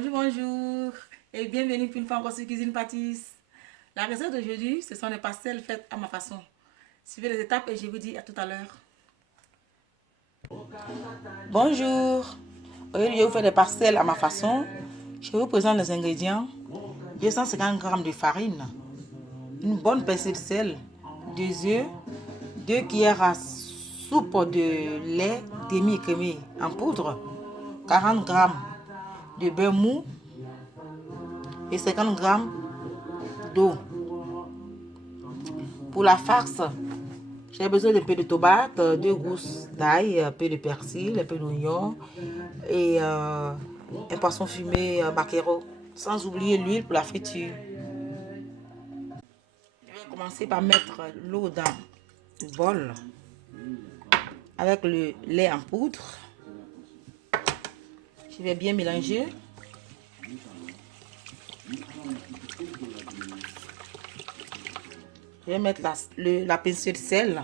Bonjour, bonjour et bienvenue pour une fois encore sur Cuisine Pâtisse. La recette d'aujourd'hui, ce sont des pastels faits à ma façon. Suivez les étapes et je vous dis à tout à l'heure. Bonjour, aujourd'hui je vais vous faire des pastels à ma façon. Je vous présente les ingrédients. 250 g de farine, une bonne pincée de sel, 2 œufs, 2 cuillères à soupe de lait demi-écrémé en poudre, 40 g de beurre mou et 50 g d'eau. Pour la farce, j'ai besoin d'un peu de tomate, 2 gousses d'ail, un peu de persil, un peu d'oignon et un poisson fumé maquereau. Sans oublier l'huile pour la friture. Je vais commencer par mettre l'eau dans le bol avec le lait en poudre. Je vais bien mélanger. Je vais mettre la pincée de sel.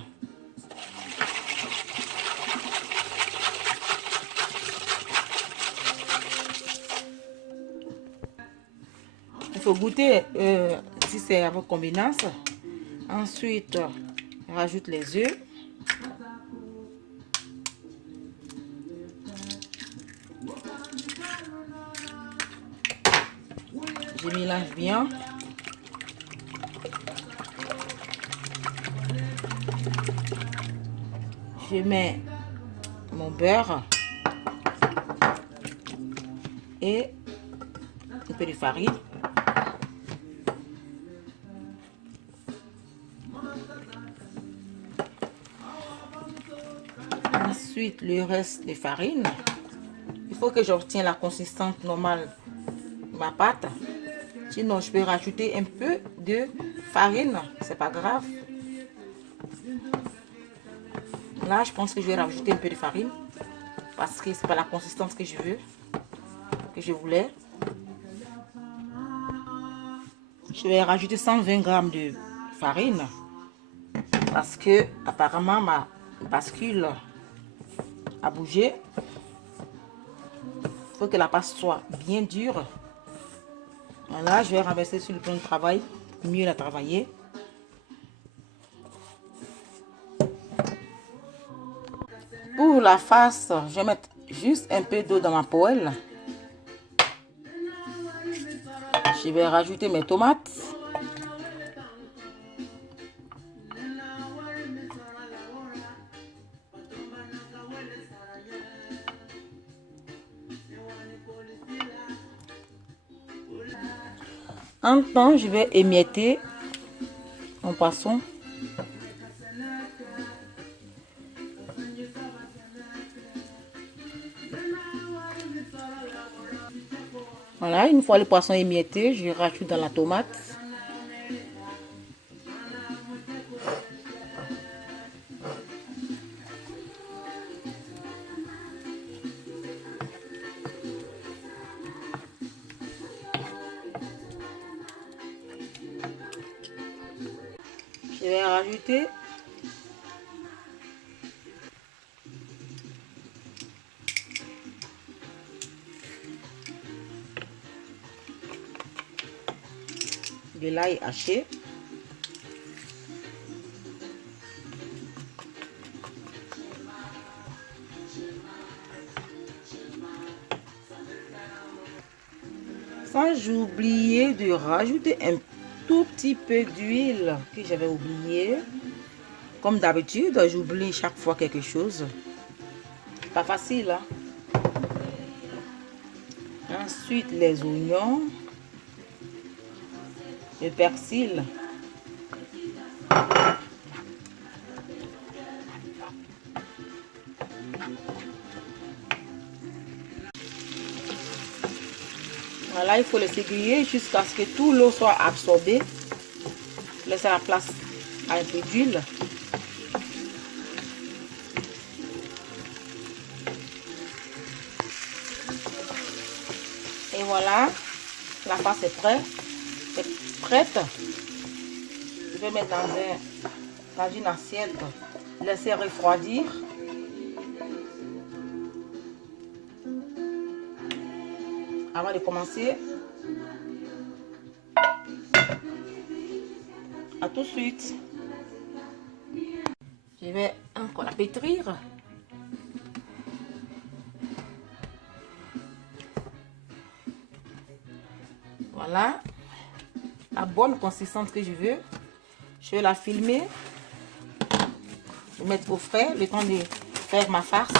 Il faut goûter si c'est à votre convenance. Ensuite, on rajoute les œufs. Je mélange bien. Je mets mon beurre et un peu de farine. Ensuite, le reste de farine. Il faut que j'obtienne la consistance normale de ma pâte. Sinon, je peux rajouter un peu de farine. C'est pas grave. Là, je pense que je vais rajouter un peu de farine parce que c'est pas la consistance que je veux, que je voulais. Je vais rajouter 120 g de farine parce que apparemment ma bascule a bougé. Il faut que la pâte soit bien dure. Voilà, je vais renverser sur le plan de travail pour mieux la travailler. Pour la face, je vais mettre juste un peu d'eau dans ma poêle. Je vais rajouter mes tomates. En temps, je vais émietter mon poisson. Voilà, une fois le poisson émietté, je rajoute dans la tomate. Je vais rajouter de l'ail haché. Sans oublier de rajouter un tout petit peu d'huile que j'avais oublié. Comme d'habitude, j'oublie chaque fois quelque chose. Pas facile, hein? Ensuite, les oignons, le persil. Voilà, il faut laisser griller jusqu'à ce que tout l'eau soit absorbée. Laissez la place à un peu d'huile. Et voilà, la pâte est prête. Je vais mettre dans une assiette, laisser refroidir. Avant de commencer, à tout de suite. Je vais encore la pétrir. Voilà la bonne consistance que je veux. Je vais la filmer, je vais mettre au frais le temps de faire ma farce.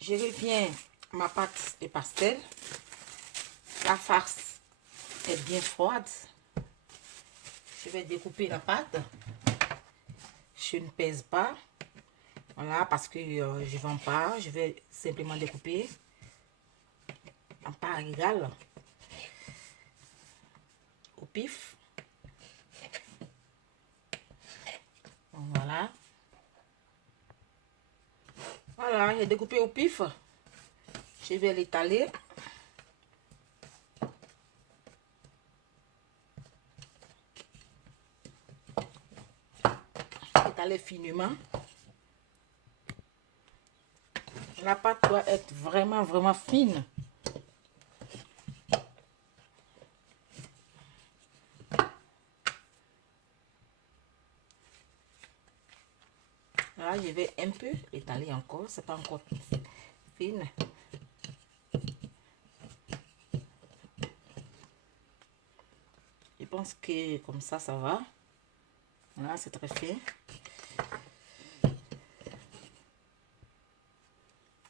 Je reviens ma pâte de pastel. La farce est bien froide. Je vais découper la pâte. Je ne pèse pas. Voilà, parce que je ne vends pas. Je vais simplement découper en part égale. Au pif. Voilà. Voilà, j'ai découpé au pif. Je vais l'étaler. Étaler finement. La pâte doit être vraiment fine. Là, je vais un peu l'étaler encore. C'est pas encore fine. Je pense que comme ça va. Voilà, c'est très fin.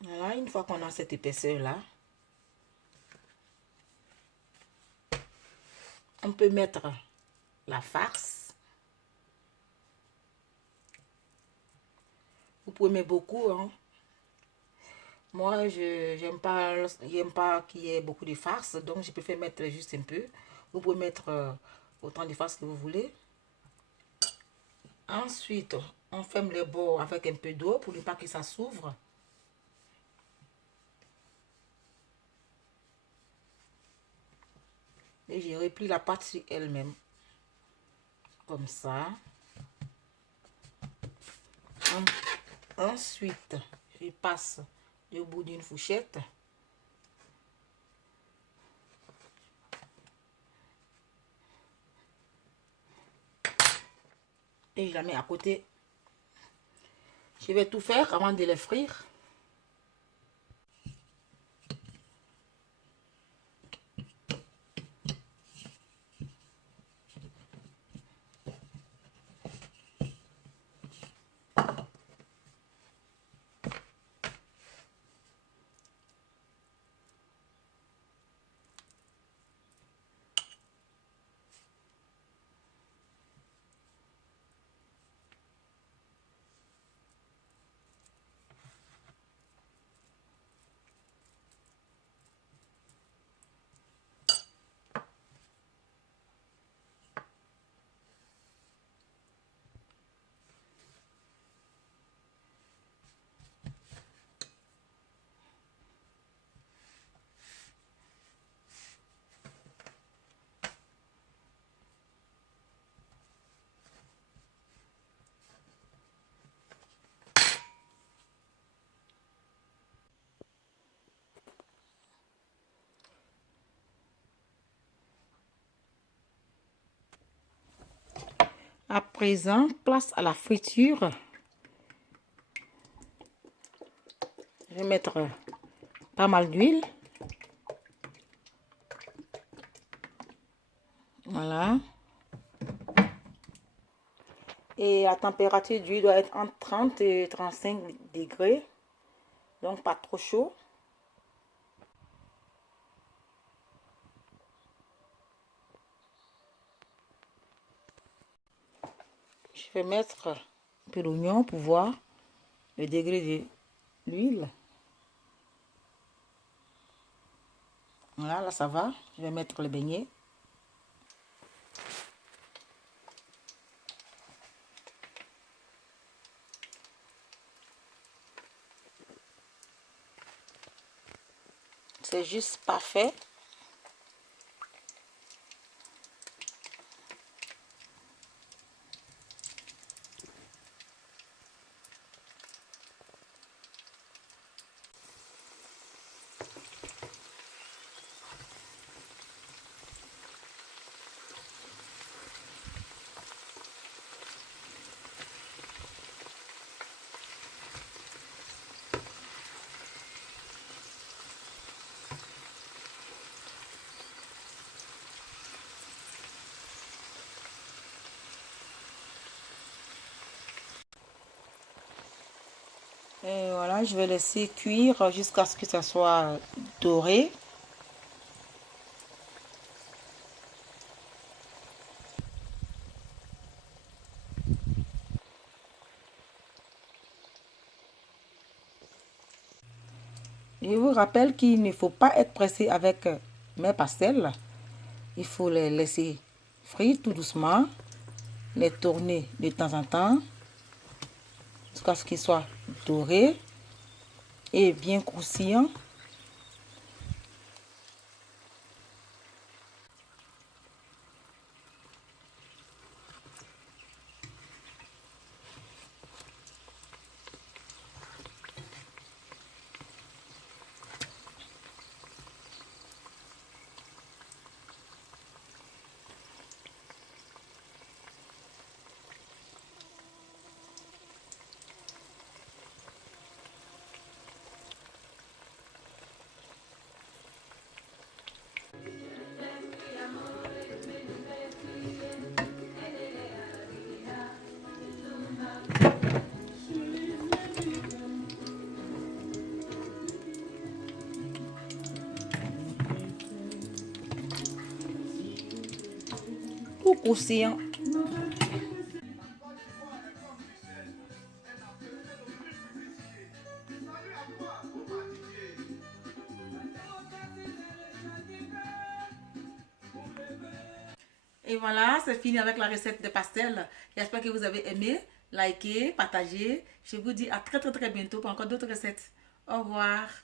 Voilà, une fois qu'on a cette épaisseur là, on peut mettre la farce. Vous pouvez mettre beaucoup, hein. Moi, je n'aime pas qu'il y ait beaucoup de farce, donc je préfère mettre juste un peu. Vous pouvez mettre autant de farce que vous voulez. Ensuite, on ferme les bords avec un peu d'eau pour ne pas que ça s'ouvre. Et je replie la pâte sur elle-même. Comme ça. Ensuite, je passe au bout d'une fourchette. Et je la mets à côté. Je vais tout faire avant de les frire. À présent, place à la friture. Je vais mettre pas mal d'huile. Voilà. Et la température d'huile doit être entre 30 et 35 degrés. Donc pas trop chaud. Je vais mettre un peu d'oignon pour voir le degré de l'huile. Voilà, là ça va. Je vais mettre le beignet. C'est juste parfait. Et voilà, je vais laisser cuire jusqu'à ce que ça soit doré. Je vous rappelle qu'il ne faut pas être pressé avec mes pastels. Il faut les laisser frire tout doucement, les tourner de temps en temps jusqu'à ce qu'ils soient dorés et bien croustillants. Tout croustillant. Et voilà, c'est fini avec la recette de pastel. J'espère que vous avez aimé. Likez, partagez. Je vous dis à très très très bientôt pour encore d'autres recettes. Au revoir.